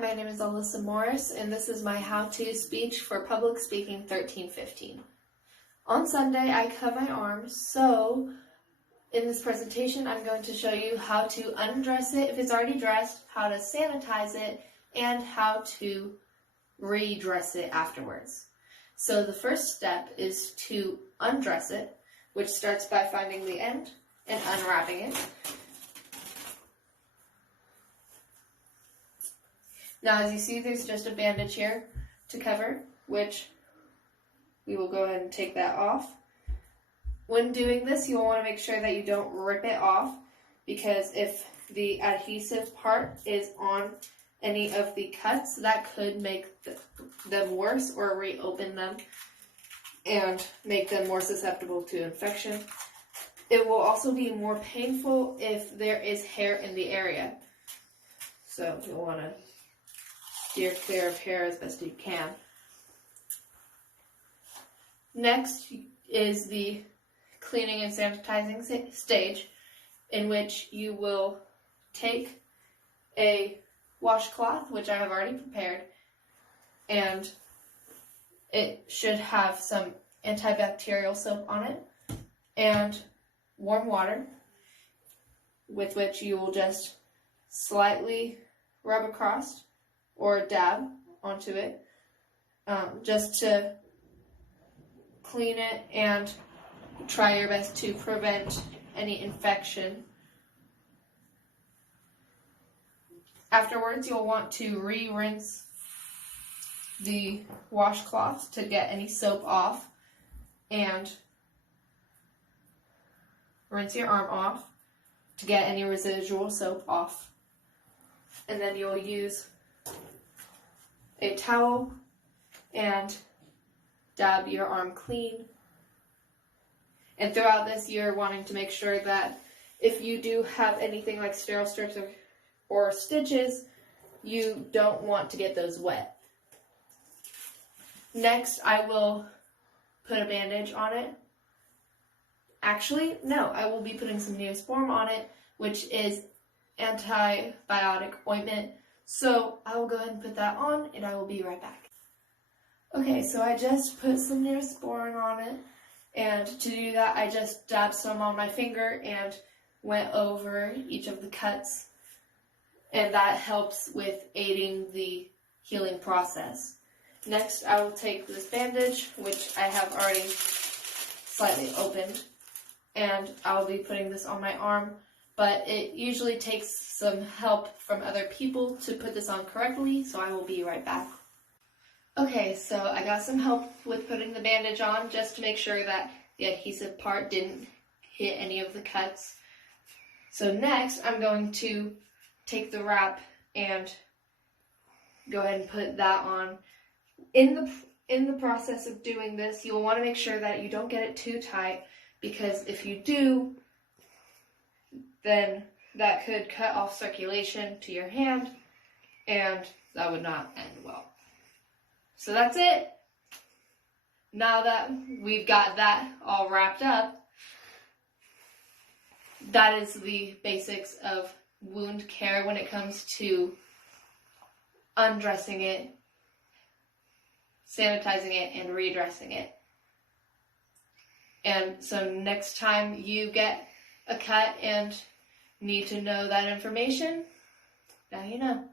my name is Alyssa Morse, and this is my how-to speech for Public Speaking 1315. On Sunday, I cut my arm, so in this presentation, I'm going to show you how to undress it if it's already dressed, how to sanitize it, and how to redress it afterwards. So the first step is to undress it, which starts by finding the end and unwrapping it. Now, as you see, there's just a bandage here to cover, which we will go ahead and take that off. When doing this, you'll want to make sure that you don't rip it off, because if the adhesive part is on any of the cuts, that could make them worse or reopen them and make them more susceptible to infection. It will also be more painful if there is hair in the area. So you'll want to steer clear of hair as best you can. Next is the cleaning and sanitizing stage, in which you will take a washcloth, which I have already prepared, and it should have some antibacterial soap on it, and warm water, with which you will just slightly rub across or dab onto it, just to clean it and try your best to prevent any infection. Afterwards, you'll want to re-rinse the washcloth to get any soap off, and rinse your arm off to get any residual soap off. And then you'll use a towel and dab your arm clean. And throughout this, you're wanting to make sure that if you do have anything like sterile strips or stitches, you don't want to get those wet. Next, I will put a bandage on it. Actually, no, I will be putting some Neosporin on it, which is antibiotic ointment. So I will go ahead and put that on, and I will be right back. Okay, so I just put some Neosporin on it, and to do that, I just dabbed some on my finger and went over each of the cuts, and that helps with aiding the healing process. Next, I will take this bandage, which I have already slightly opened, and I'll be putting this on my arm, but it usually takes some help from other people to put this on correctly, so I will be right back. Okay, so I got some help with putting the bandage on, just to make sure that the adhesive part didn't hit any of the cuts. So next, I'm going to take the wrap and go ahead and put that on. In the process of doing this, you'll want to make sure that you don't get it too tight, because if you do, then that could cut off circulation to your hand, and that would not end well. So that's it. Now that we've got that all wrapped up, that is the basics of wound care when it comes to undressing it, sanitizing it, and redressing it. And so next time you get a cut and need to know that information, now you know.